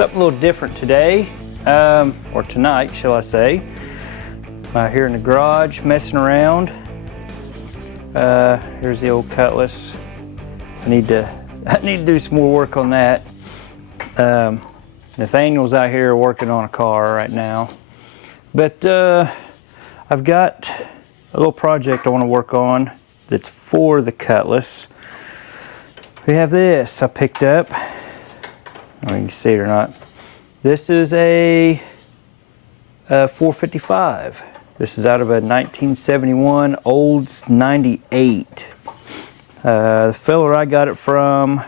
Something a little different today, or tonight, shall I say. Here in the garage, messing around. Here's the old Cutlass. I need to do some more work on that. Nathaniel's out here working on a car right now. But I've got a little project I want to work on that's for the Cutlass. We have this I picked up. I don't know if you can see it or not. This is a 455. This is out of a 1971 Olds 98. The fella I got it from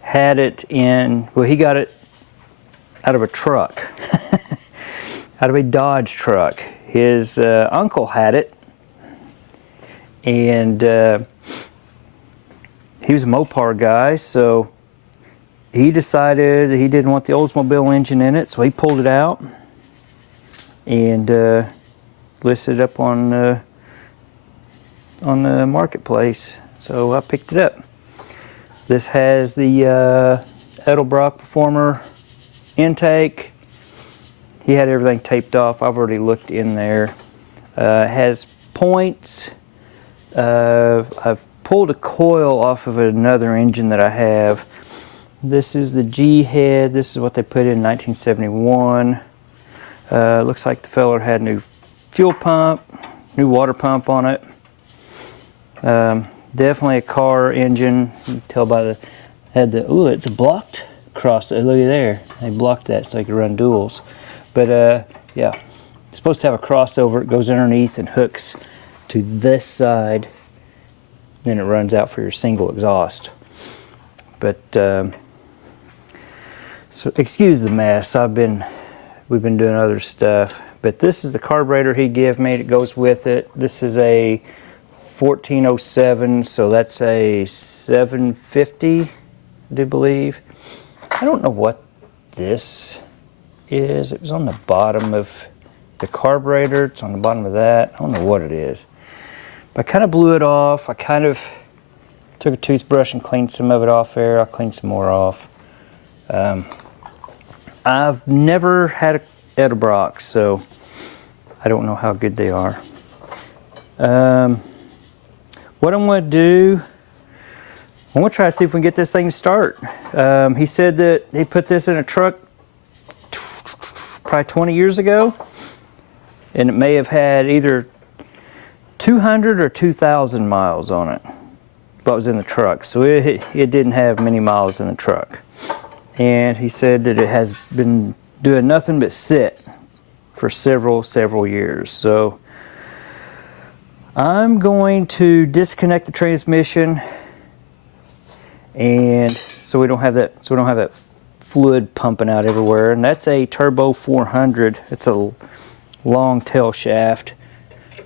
had it in, well, he got it out of a truck, out of a Dodge truck. His uncle had it, and he was a Mopar guy, so he decided that he didn't want the Oldsmobile engine in it, so he pulled it out and listed it up on the marketplace. So I picked it up. This has the Edelbrock Performer intake. He had everything taped off. I've already looked in there. It has points. I've pulled a coil off of another engine that I have. This is the G head. This is what they put in 1971. Looks like the fella had new fuel pump, new water pump on it. Definitely a car engine. You can tell by it's blocked across it. Look at there. They blocked that so they could run duals. But yeah, it's supposed to have a crossover. It goes underneath and hooks to this side. Then it runs out for your single exhaust. But so excuse the mess. We've been doing other stuff. But this is the carburetor he gave me. It goes with it. This is a 1407, so that's a 750, I do believe. I don't know what this is. It was on the bottom of the carburetor. It's on the bottom of that. I don't know what it is. But I kind of blew it off. I kind of took a toothbrush and cleaned some of it off there. I'll clean some more off. I've never had a Edelbrock, so I don't know how good they are. What I'm going to do, I'm going to try to see if we can get this thing to start. He said that he put this in a truck probably 20 years ago, and it may have had either 200 or 2,000 miles on it, but it was in the truck, so it didn't have many miles in the truck. And he said that it has been doing nothing but sit for several years. So I'm going to disconnect the transmission, and so we don't have that fluid pumping out everywhere. And that's a Turbo 400. It's a long tail shaft.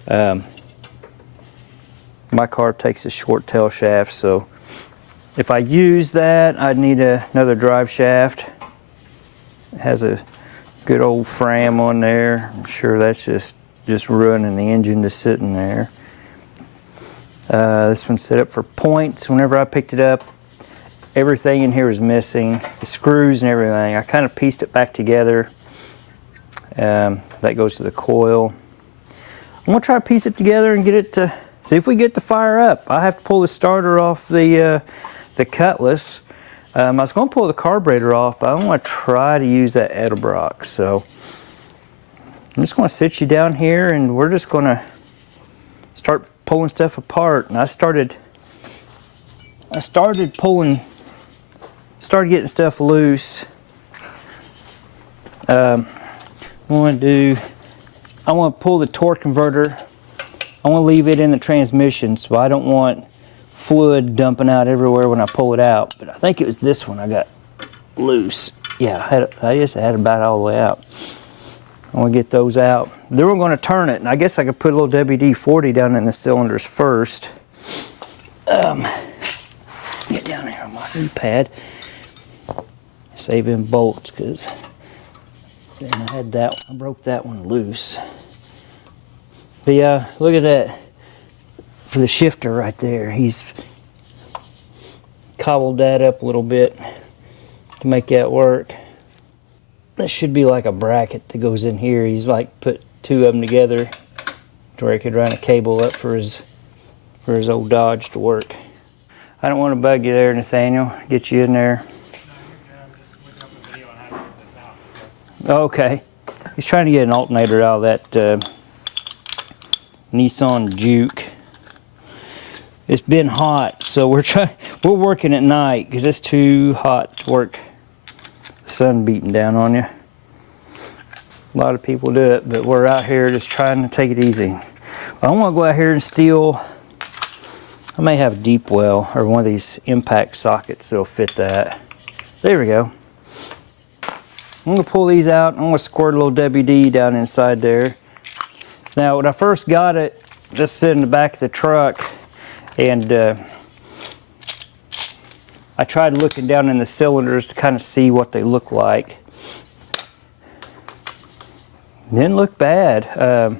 My car takes a short tail shaft, so if I use that, I'd need another drive shaft. It has a good old Fram on there. I'm sure that's just running the engine just sitting there. This one's set up for points. Whenever I picked it up, everything in here was missing. The screws and everything. I kind of pieced it back together. That goes to the coil. I'm going to try to piece it together and get it to, see if we get the fire up. I have to pull the starter off the Cutlass. I was going to pull the carburetor off, but I want to try to use that Edelbrock. So I'm just going to sit you down here, and we're just going to start pulling stuff apart. And I started getting stuff loose. I want to pull the torque converter. I want to leave it in the transmission, so I don't want fluid dumping out everywhere when I pull it out. But I think it was this one I got loose. Yeah, I just had it about all the way out. I want to get those out. Then we're going to turn it, and I guess I could put a little WD-40 down in the cylinders first. Get down here on my pad. Saving bolts, because I had that one. I broke that one loose. But yeah, look at that. For the shifter right there, he's cobbled that up a little bit. to make that work. This should be like a bracket that goes in here. He's like put two of them together to where he could run a cable up for his old Dodge to work. I don't want to bug you there, Nathaniel. Get you in there. Okay. He's trying to get an alternator out of that Nissan Juke. It's been hot, so we're working at night because it's too hot to work. The sun beating down on you. A lot of people do it, but we're out here just trying to take it easy. But I want to go out here and steal. I may have a deep well or one of these impact sockets that'll fit that. There we go. I'm going to pull these out. I'm going to squirt a little WD down inside there. Now, when I first got it, just sit in the back of the truck, and I tried looking down in the cylinders to kind of see what they look like. Didn't look bad. I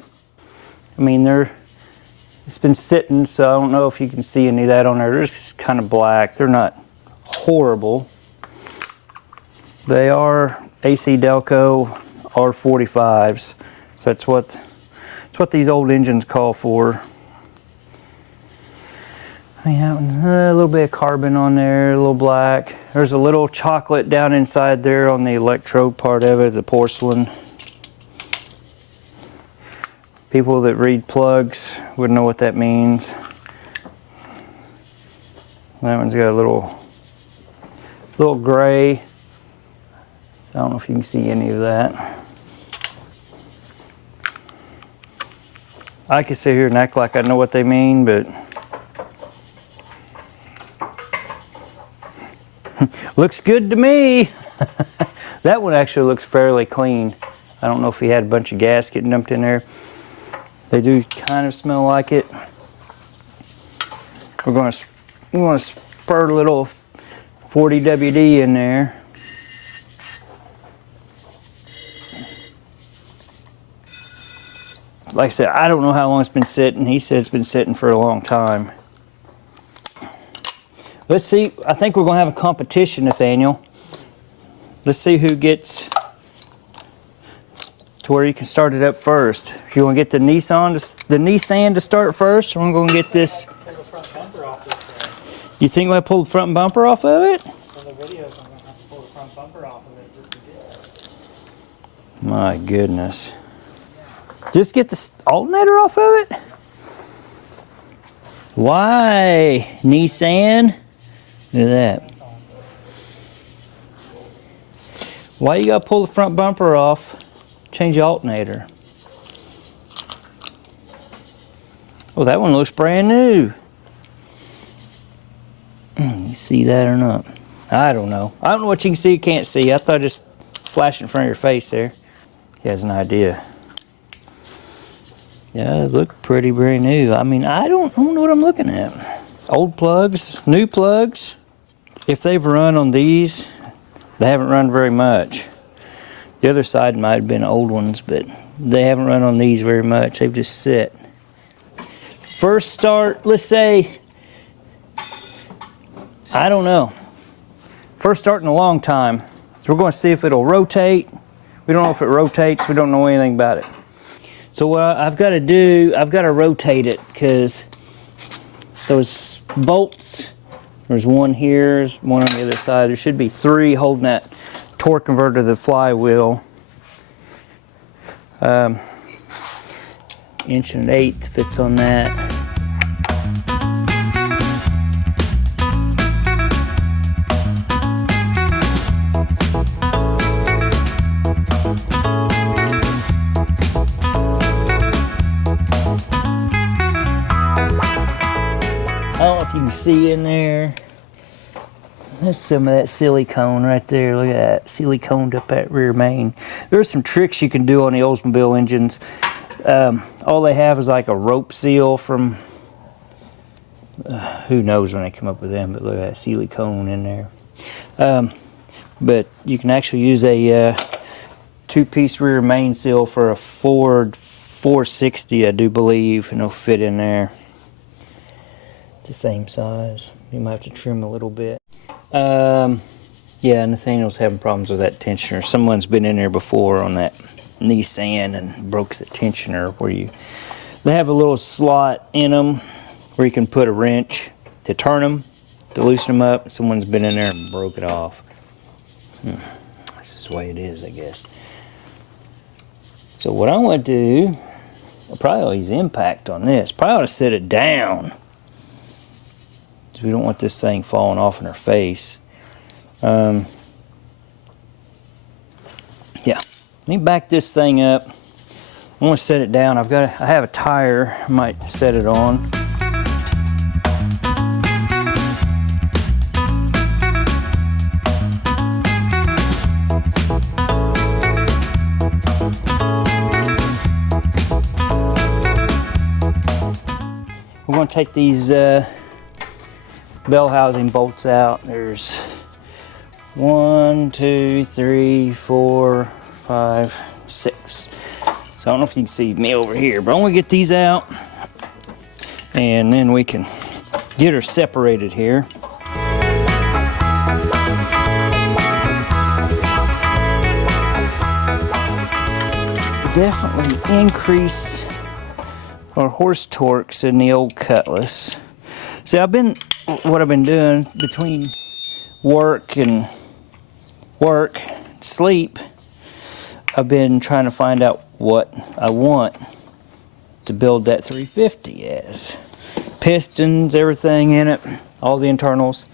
mean, it's been sitting, so I don't know if you can see any of that on there. They're just kind of black. They're not horrible. They are AC Delco R45s, so that's what these old engines call for. I mean, a little bit of carbon on there, a little black. There's a little chocolate down inside there on the electrode part of it, the porcelain. People that read plugs would know what that means. That one's got a little gray. I don't know if you can see any of that. I could sit here and act like I know what they mean, but looks good to me. That one actually looks fairly clean. I don't know if he had a bunch of gas getting dumped in there. They do kind of smell like it. We're going to spurt a little 40 WD in there. Like I said, I don't know how long it's been sitting. He said it's been sitting for a long time. Let's see. I think we're going to have a competition, Nathaniel. Let's see who gets to where you can start it up first. If you want to get the Nissan to start first, or I'm going to get this. Pull the front bumper off this thing. You think I'm going to pull the front bumper off of it? From the videos, I'm going to have to pull the front bumper off of it just to get it. My goodness. Just get the alternator off of it? Why, Nissan? Look at that. Why you gotta pull the front bumper off, change the alternator? Oh, that one looks brand new. You see that or not? I don't know. I don't know what you can see, can't see. I thought it just flashed in front of your face there. He has an idea. Yeah, it looked pretty brand new. I mean, I don't know what I'm looking at. Old plugs, new plugs. If they've run on these, they haven't run very much. The other side might have been old ones, but they haven't run on these very much. They've just sit. First start, let's say, I don't know. First start in a long time. So we're going to see if it'll rotate. We don't know if it rotates. We don't know anything about it. So what I've got to do, I've got to rotate it because those bolts, there's one here, there's one on the other side. There should be three holding that torque converter to the flywheel. 1 1/8" fits on that. I don't know if you can see in there. There's some of that silicone right there. Look at that, siliconed up that rear main. There's some tricks you can do on the Oldsmobile engines. All they have is like a rope seal from, who knows when they come up with them, but look at that silicone in there. But you can actually use a two-piece rear main seal for a Ford 460, I do believe, and it'll fit in there. The same size. You might have to trim a little bit. Yeah, Nathaniel's having problems with that tensioner. Someone's been in there before on that Nissan and broke the tensioner they have a little slot in them where you can put a wrench to turn them, to loosen them up. Someone's been in there and broke it off. This is the way it is, I guess. So what I want to do, I'll probably use impact on this. Probably ought to set it down. We don't want this thing falling off in our face. Yeah, let me back this thing up. I'm gonna set it down. I have a tire. I might set it on. We're gonna take these bell housing bolts out. There's 1, 2, 3, 4, 5, 6. So I don't know if you can see me over here, but I'm gonna get these out and then we can get her separated here. Definitely increase our horse torques in the old Cutlass. See, what I've been doing between work, sleep, I've been trying to find out what I want to build that 350 as. Pistons, everything in it, all the internals.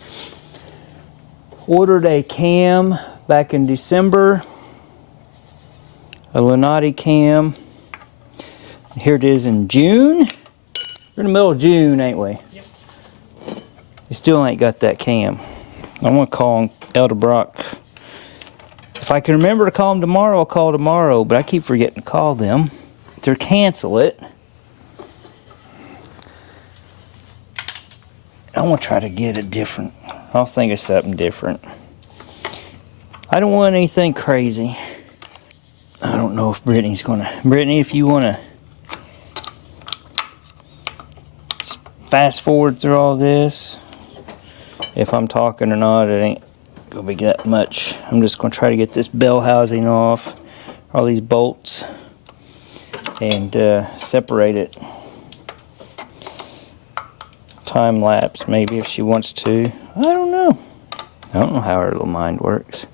Ordered a cam back in December, a Lunati cam. Here it is in June. We're in the middle of June, ain't we? Yep. You still ain't got that cam. I'm gonna call Edelbrock. If I can remember to call them tomorrow, I'll call tomorrow, but I keep forgetting to call them. To cancel it. I want to try to get it different. I'll think of something different. I don't want anything crazy. I don't know if Brittany's gonna... Brittany, if you wanna fast forward through all this, if I'm talking or not, it ain't gonna be that much. I'm just gonna try to get this bell housing off, all these bolts, and separate it. Time lapse maybe if she wants to. I don't know. I don't know how her little mind works.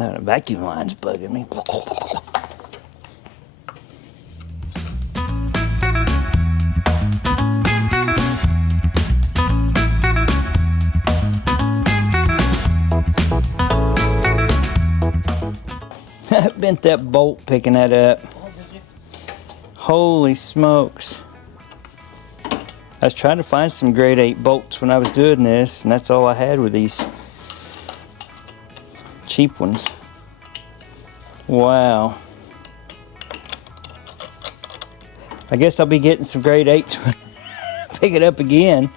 Now the vacuum line's bugging me. Bent that bolt picking that up. Holy smokes. I was trying to find some grade 8 bolts when I was doing this, and that's all I had with these cheap ones. Wow. I guess I'll be getting some grade 8s. Pick it up again.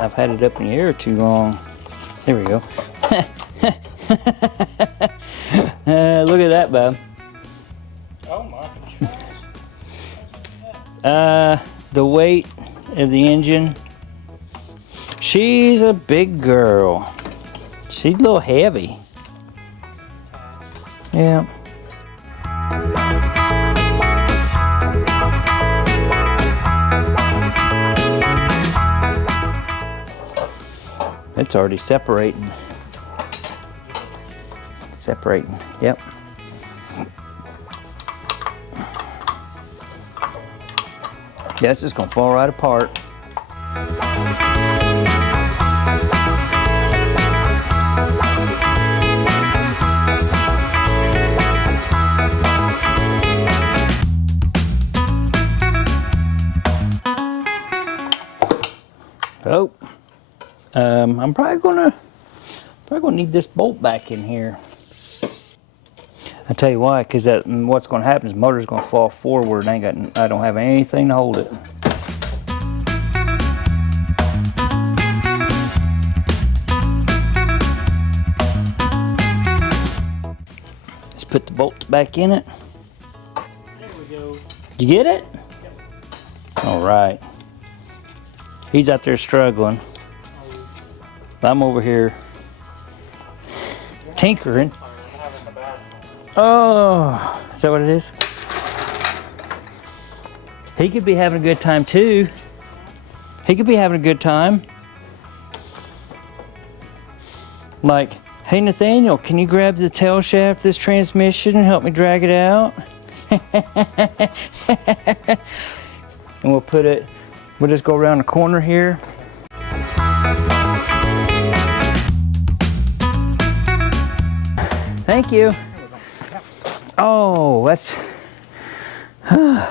I've had it up in the air too long. There we go. Look at that, bub. Oh my. The weight of the engine. She's a big girl. She's a little heavy. Yeah. It's already separating. Separating, yep. Yeah, it's just gonna fall right apart. Oh. I'm probably gonna need this bolt back in here. I tell you why, because what's gonna happen is the motor's gonna fall forward. I don't have anything to hold it. put the bolts back in it. There we go. You get it? Yep. All right. He's out there struggling. I'm over here tinkering. Oh, is that what it is? He could be having a good time too. He could be having a good time. Like, hey Nathaniel, can you grab the tail shaft of this transmission and help me drag it out? And we'll just go around the corner here. Thank you. Oh, that's... No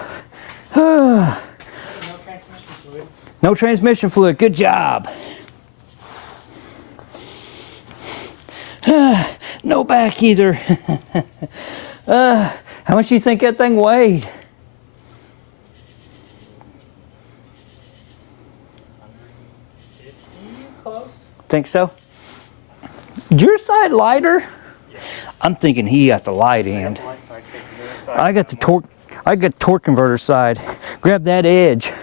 transmission fluid. No transmission fluid, good job. No back either. How much do you think that thing weighed? Close. Think so? Is your side lighter? Yeah. I'm thinking he got the light end. Light side facing the other side. I got the torque converter side. Grab that edge.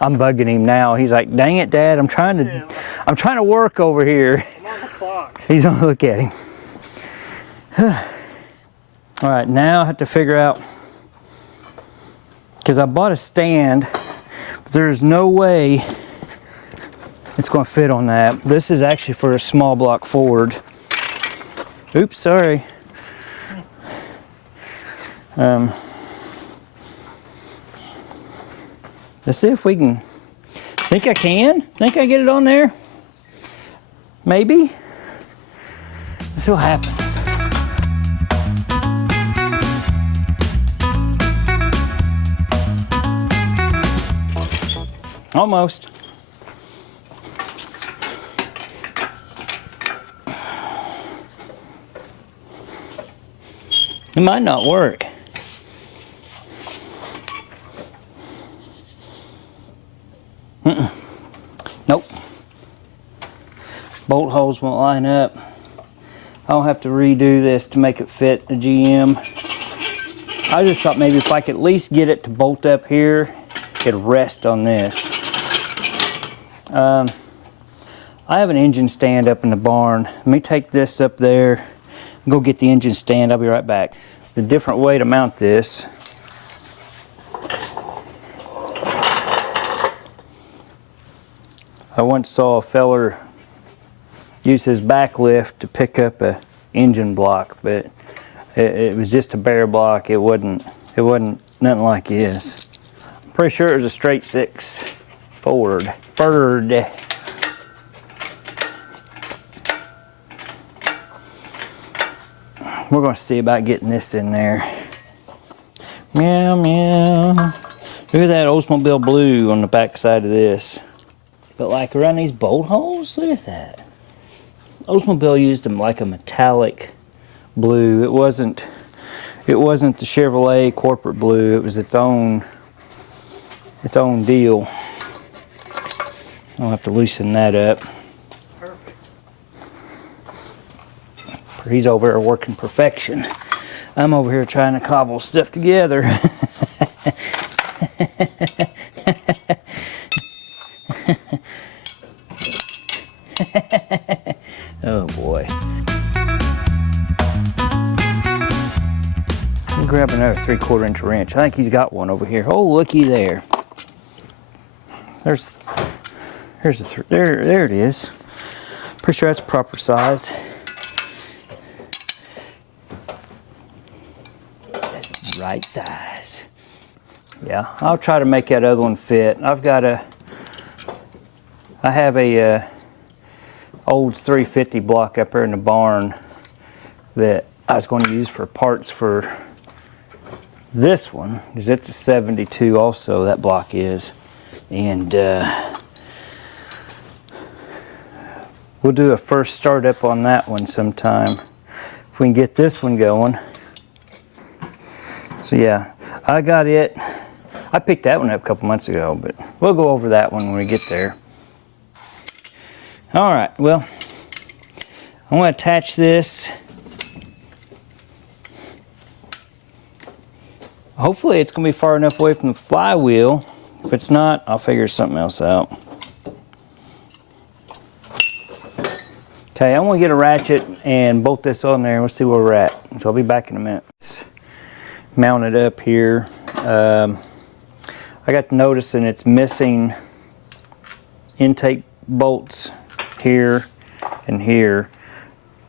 I'm bugging him now. He's like, dang it, Dad, I'm trying to work over here. I'm on the clock. He's gonna look at him. All right, now I have to figure out, because I bought a stand, but there's no way it's gonna fit on that. This is actually for a small block Ford. Oops, sorry. Let's see if we can. Think I can? Think I get it on there? Maybe? Let's see what happens. Almost. It might not work. Nope. Bolt holes won't line up. I'll have to redo this to make it fit the GM. I just thought maybe if I could at least get it to bolt up here, it'd rest on this. I have an engine stand up in the barn. Let me take this up there, go get the engine stand. I'll be right back. The different way to mount this. I once saw a feller use his back lift to pick up a engine block, but it was just a bare block. It wasn't nothing like this. I'm pretty sure it was a straight 6 Ford. We're going to see about getting this in there. Meow, meow. Look at that Oldsmobile blue on the back side of this. But like around these bolt holes, look at that. Oldsmobile used them like a metallic blue. It wasn't the Chevrolet corporate blue. It was its own deal. I'll have to loosen that up. Perfect. He's over there working perfection. I'm over here trying to cobble stuff together. Oh boy. Let me grab another 3/4 inch wrench. I think he's got one over here. Oh, looky there. There it is. Pretty sure that's proper size. That's right size. Yeah, I'll try to make that other one fit. I have a Olds 350 block up there in the barn that I was going to use for parts for this one, because it's a 72 also, that block is. And we'll do a first startup on that one sometime if we can get this one going. So yeah, I got it. I picked that one up a couple months ago, but we'll go over that one when we get there. All right, well, I'm going to attach this Hopefully it's going to be far enough away from the flywheel. If it's not, I'll figure something else out. Okay, I'm going to get a ratchet and bolt this on there and we'll see where we're at. So I'll be back in a minute. It's mounted up here. I got to noticing it's missing intake bolts here and here.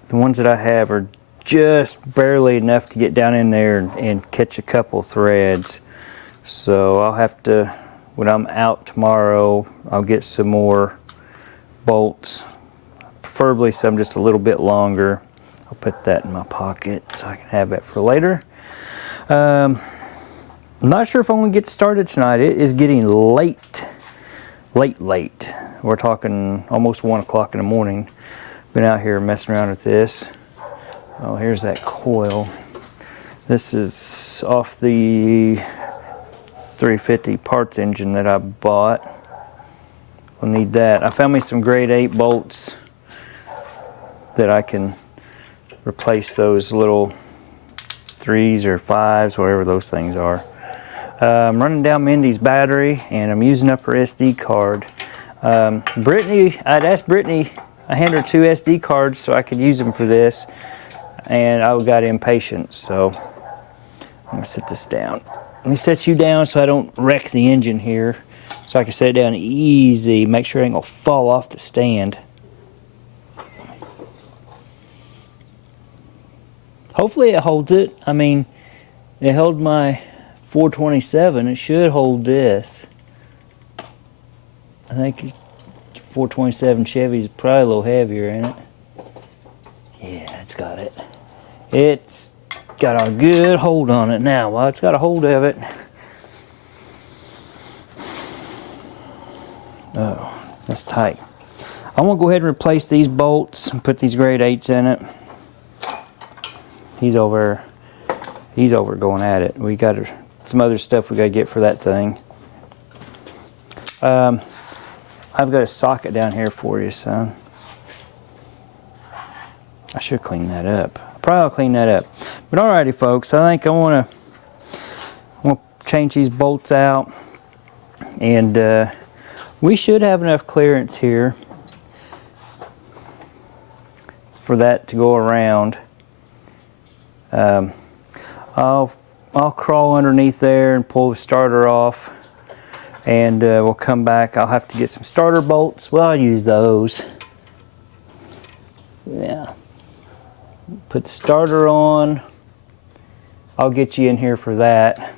The ones that I have are just barely enough to get down in there and catch a couple threads. So I'll have to, when I'm out tomorrow, I'll get some more bolts, preferably some just a little bit longer. I'll put that in my pocket so I can have that for later. I'm not sure if I'm going to get started tonight. It is getting late. Late. We're talking almost 1 o'clock in the morning. Been out here messing around with this. Oh, here's that coil. This is off the 350 parts engine that I bought. We'll need that. I found me some grade 8 bolts that I can replace those little 3s or 5s, whatever those things are. I'm running down Mindy's battery and I'm using up her SD card. Brittany, I'd asked Brittany, I handed her 2 SD cards so I could use them for this, and I got impatient, so I'm gonna sit this down. Let me set you down so I don't wreck the engine here, so I can set it down easy, make sure it ain't gonna fall off the stand. Hopefully it holds it. I mean, it held my 427, it should hold this. I think 427 Chevy is probably a little heavier, ain't it? Yeah, it's got it. It's got a good hold on it now. Well, it's got a hold of it. Oh, that's tight. I'm gonna go ahead and replace these bolts and put these grade 8s in it. He's over going at it. We got some other stuff we gotta get for that thing. I've got a socket down here for you, son. I should clean that up. Probably I'll clean that up. But alrighty, folks, I think I want to change these bolts out, and we should have enough clearance here for that to go around. I'll crawl underneath there and pull the starter off. And we'll come back. I'll have to get some starter bolts. Well, I'll use those. Yeah. Put the starter on. I'll get you in here for that.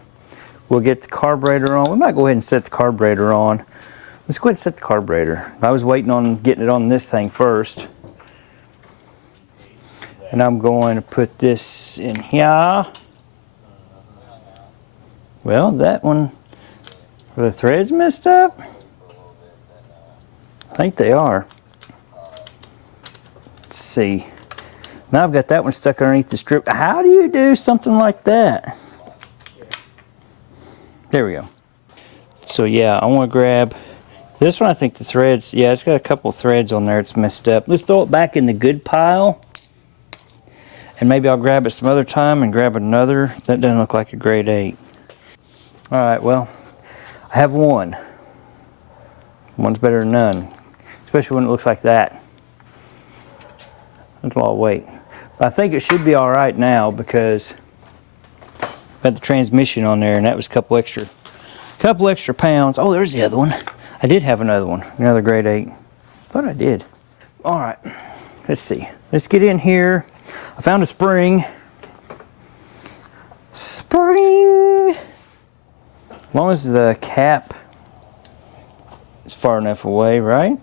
We'll get the carburetor on. We might go ahead and set the carburetor on. Let's go ahead and set the carburetor. I was waiting on getting it on this thing first. And I'm going to put this in here. Well, that one... Are the threads messed up? I think they are. Let's see. Now I've got that one stuck underneath the strip. How do you do something like that? There we go. So yeah, I want to grab this one. I think the threads, yeah, it's got a couple threads on there. It's messed up. Let's throw it back in the good pile. And maybe I'll grab it some other time and grab another. That doesn't look like a grade 8. All right, well. I have one. One's better than none, especially when it looks like that. That's a lot of weight. But I think it should be all right now because I had the transmission on there, and that was a couple extra pounds. Oh, there's the other one. I did have another one, another grade 8. Thought I did. All right, let's see. Let's get in here. I found a spring. Spring. As long as the cap is far enough away, right?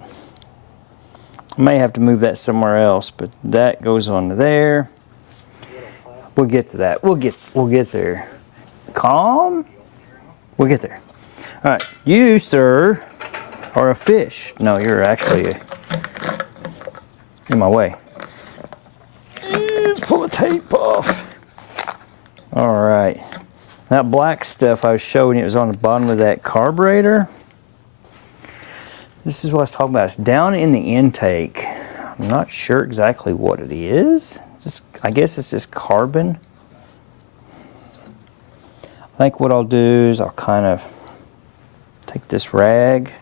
I may have to move that somewhere else, but that goes on to there. We'll get to that. We'll get there. Calm. We'll get there. All right, you, sir, are a fish. No, you're actually in my way. Let's pull the tape off. All right. That black stuff I was showing you, it was on the bottom of that carburetor. This is what I was talking about. It's down in the intake. I'm not sure exactly what it is. I guess it's just carbon. think what I'll do is I'll kind of take this rag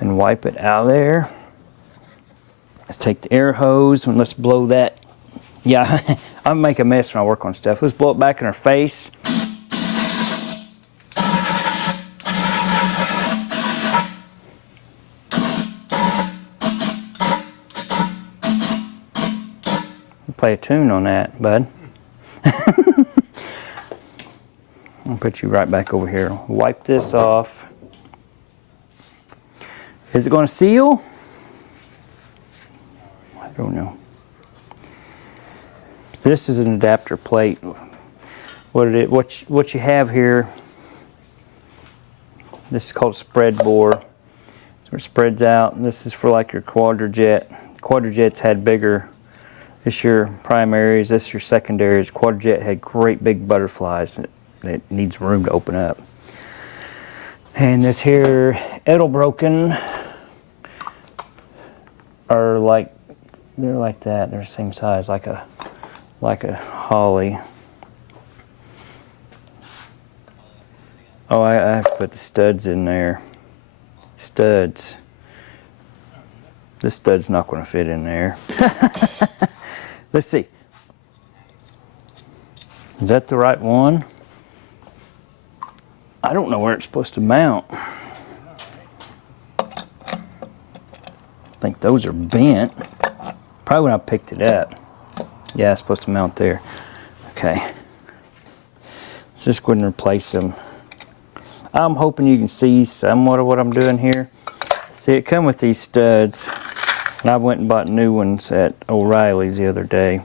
and wipe it out of there. Let's take the air hose and let's blow that. Yeah, I make a mess when I work on stuff. Let's blow it back in her face. Play a tune on that, bud. I'll put you right back over here. Wipe this off. Is it going to seal? I don't know. This is an adapter plate. What you have here, this is called a spread bore. So it spreads out. This is for like your quadrajet. Quadrajets had bigger. This your primaries, this your secondaries. Quadrajet had great big butterflies. It needs room to open up. And this here Edelbroken are like, they're like that. They're the same size, like a Holly. Oh, I have to put the studs in there. Studs. This stud's not going to fit in there. Let's see. Is that the right one? I don't know where it's supposed to mount. I think those are bent. Probably when I picked it up. Yeah, it's supposed to mount there. Okay. Let's just go ahead and replace them. I'm hoping you can see somewhat of what I'm doing here. See, it come with these studs. And I went and bought new ones at O'Reilly's the other day.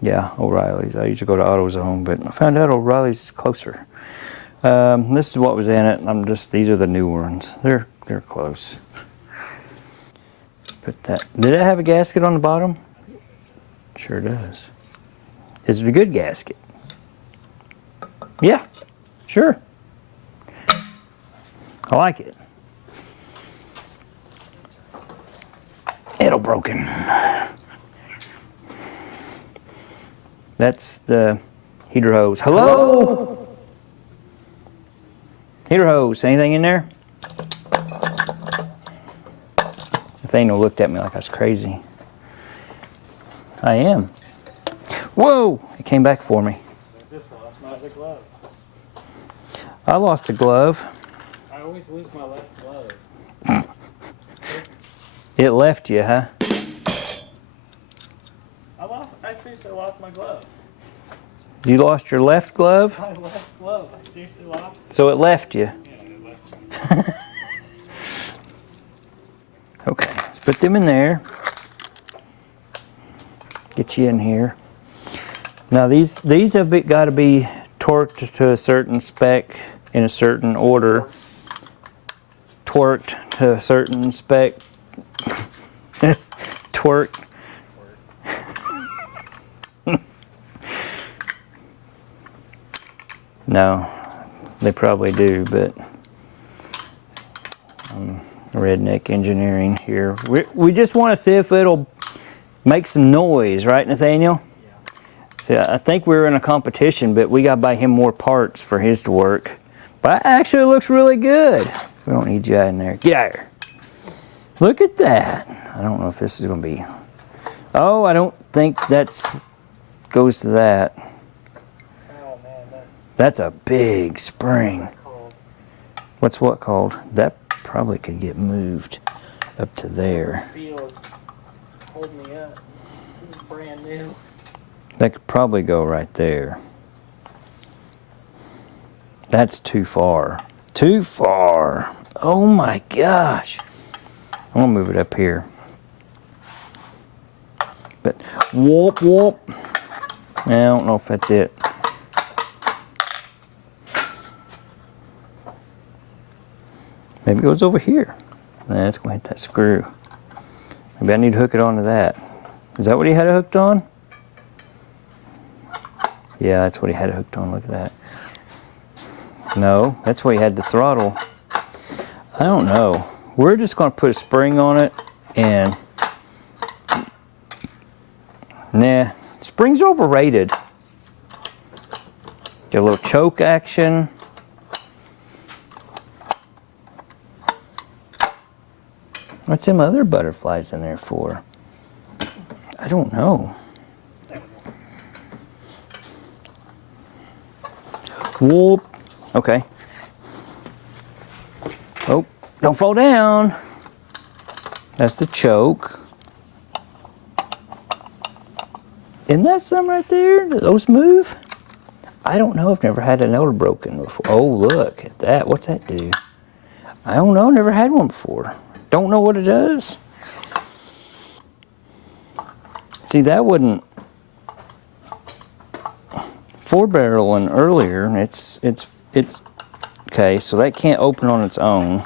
Yeah, O'Reilly's. I usually go to AutoZone, but I found out O'Reilly's is closer. This is what was in it. These are the new ones. They're close. Put that. Did it have a gasket on the bottom? Sure does. Is it a good gasket? Yeah, sure. I like it. Edelbroken. That's the heater hose. Hello? Heater hose. Anything in there? Nathaniel looked at me like I was crazy. I am. Whoa! It came back for me. I just lost my other glove. I lost a glove. I always lose my left glove. It left you, huh? I seriously lost my glove. You lost your left glove? My left glove. I seriously lost it. So it left you. Yeah, it left me. Okay, let's put them in there. Get you in here. Now these have got to be torqued to a certain spec in a certain order. Torqued to a certain spec. Twerked. No, they probably do, but redneck engineering here. We just want to see if it'll make some noise, right, Nathaniel? Yeah. See, I think we were in a competition, but we got to buy him more parts for his to work. But actually, it looks really good. We don't need you out in there. Get out of here. Look at that. I don't know if this is going to be... Oh, I don't think that's goes to that. Oh man, That's a big spring. that's cold. What's what called? That probably could get moved up to there. Seal is holding me up. This is brand new. That could probably go right there. That's too far. Too far. Oh my gosh. I'm gonna move it up here. But whoop whoop. I don't know if that's it. Maybe it goes over here. Nah, it's gonna hit that screw. Maybe I need to hook it onto that. Is that what he had it hooked on? Yeah, that's what he had it hooked on. Look at that. No, that's what he had the throttle. I don't know. We're just going to put a spring on it and... Nah, springs are overrated. Get a little choke action. What's them other butterflies in there for? I don't know. Whoop. Okay. Oh, don't fall down. That's the choke. Isn't that some right there? Do those move? I don't know. I've never had an elder broken before. Oh, look at that. What's that do? I don't know. Never had one before. Don't know what it does. See, that wouldn't. 4-barreling earlier. It's okay. So that can't open on its own.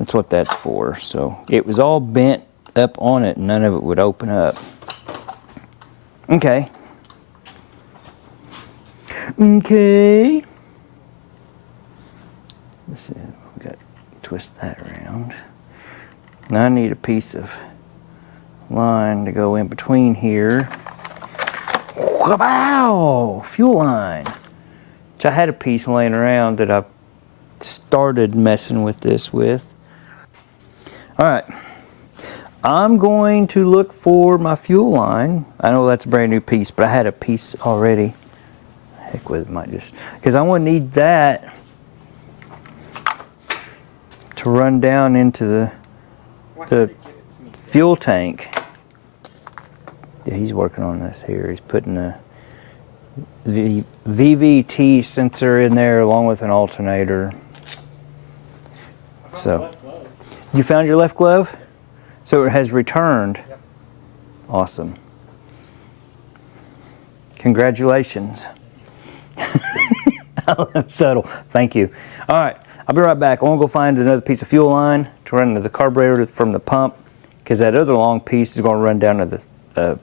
That's what that's for. So it was all bent up on it, and none of it would open up. Okay. Okay. Let's see. We got to twist that around. Now I need a piece of line to go in between here. Wow! Fuel line. Which I had a piece laying around that I started messing with this with. All right. I'm going to look for my fuel line. I know that's a brand new piece, but I had a piece already. Heck with it, might just, because I'm going to need that to run down into the fuel tank. Yeah, he's working on this here. He's putting a VVT sensor in there along with an alternator. So, you found your left glove? So it has returned. Yep. Awesome. Congratulations. Subtle. Thank you. All right, I'll be right back. I want to go find another piece of fuel line to run to the carburetor from the pump, because that other long piece is going to run down to the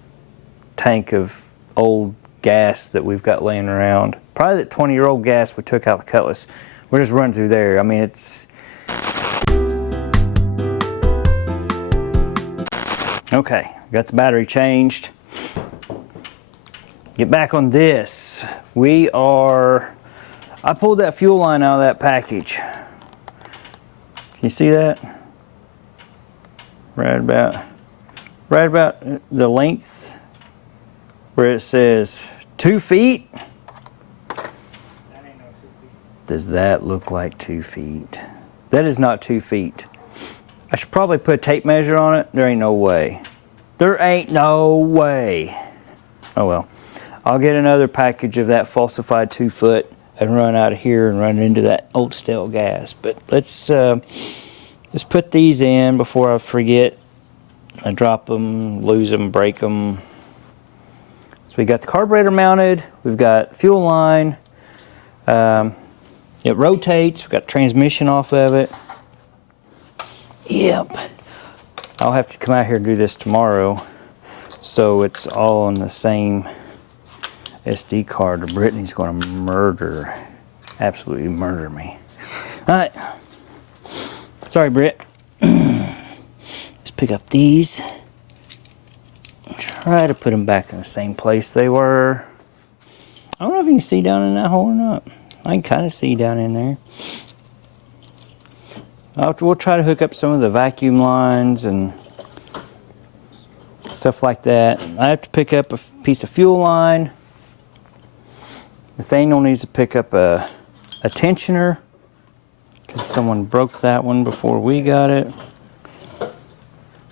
tank of old gas that we've got laying around. Probably that 20-year-old gas we took out the Cutlass. We're just running through there. I mean, it's... Okay, got the battery changed. Get back on this. I pulled that fuel line out of that package. Can you see that? Right about the length where it says 2 feet. That ain't no 2 feet. Does that look like 2 feet? That is not 2 feet. I should probably put a tape measure on it. There ain't no way. There ain't no way. Oh well. I'll get another package of that falsified 2 foot and run out of here and run into that old stale gas. But let's put these in before I forget. I drop them, lose them, break them. So we got the carburetor mounted. We've got fuel line. It rotates. We've got transmission off of it. Yep. I'll have to come out here and do this tomorrow, so it's all on the same SD card. Brittany's going to absolutely murder me. All right. Sorry, Britt. Let's pick up these. Try to put them back in the same place they were. I don't know if you can see down in that hole or not. I can kind of see down in there. We'll try to hook up some of the vacuum lines and stuff like that. I have to pick up a piece of fuel line. Nathaniel needs to pick up a tensioner because someone broke that one before we got it.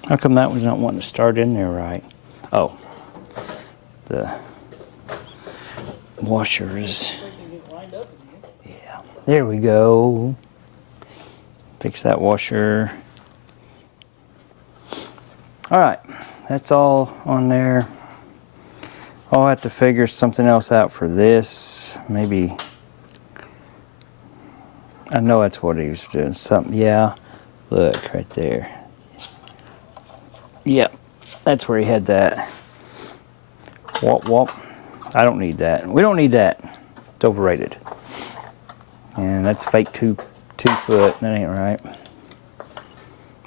How come that one's not wanting to start in there right? Oh, the washer is... Yeah, there we go. Fix that washer. All right, that's all on there. I'll have to figure something else out for this. Maybe, I know that's what he was doing. Something, yeah. Look right there. Yep, that's where he had that. Wop wop. I don't need that. We don't need that. It's overrated. And that's fake 2 foot. That ain't right.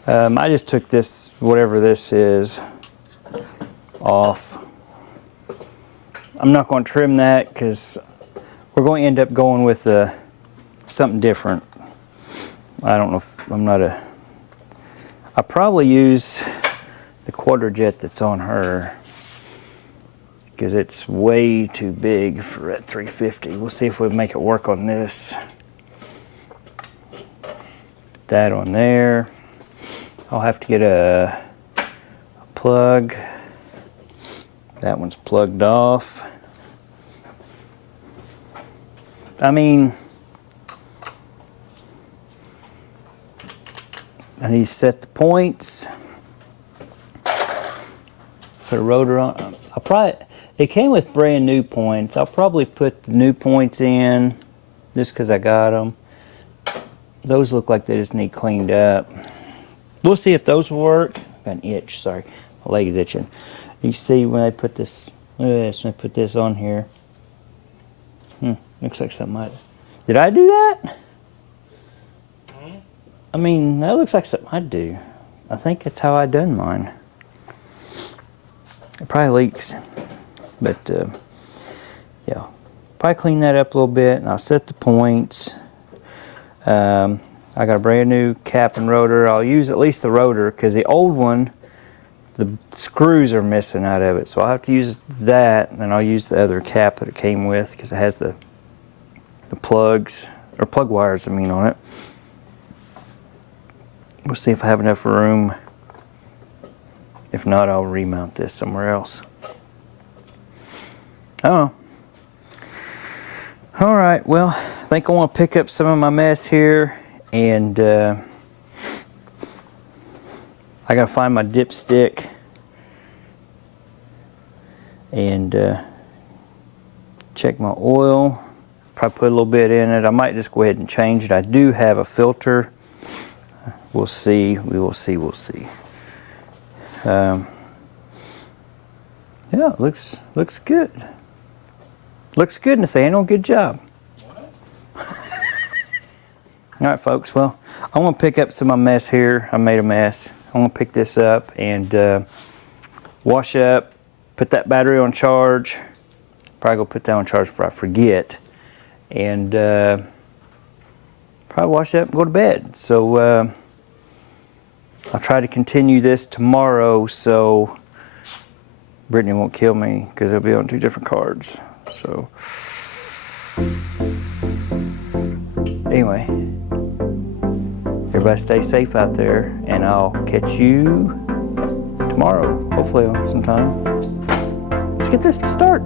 I just took this, whatever this is, off. I'm not going to trim that because we're going to end up going with something different. I don't know if I'm not a... I probably use the Quadrajet that's on her because it's way too big for that 350. We'll see if we make it work on this. Put that on there. I'll have to get a plug. That one's plugged off. I mean, I need to set the points. Put a rotor on. It came with brand new points. I'll probably put the new points in just because I got them. Those look like they just need cleaned up. We'll see if those will work. Got an itch, sorry. My leg is itching. You see when I put this, look at this, when I put this on here. Looks like something did I do that? I mean, that looks like something I'd do. I think that's how I done mine. It probably leaks. But, yeah. Probably clean that up a little bit, and I'll set the points. I got a brand new cap and rotor. I'll use at least the rotor, because the old one, the screws are missing out of it. So I'll have to use that, and then I'll use the other cap that it came with, because it has the plugs, or plug wires, I mean, on it. We'll see if I have enough room. If not, I'll remount this somewhere else. Oh. All right, well, I think I want to pick up some of my mess here, and I gotta find my dipstick and check my oil. Probably put a little bit in it. I might just go ahead and change it. I do have a filter. We'll see. We will see. We'll see. Yeah, it looks good. Looks good, Nathaniel. Good job. All right, folks. Well, I want to pick up some of my mess here. I made a mess. I want to pick this up and wash up. Put that battery on charge. Probably go put that on charge before I forget. And probably wash up and go to bed. So I'll try to continue this tomorrow so Brittany won't kill me because it'll be on 2 different cards. So anyway, everybody stay safe out there, and I'll catch you tomorrow, hopefully sometime. Let's get this to start.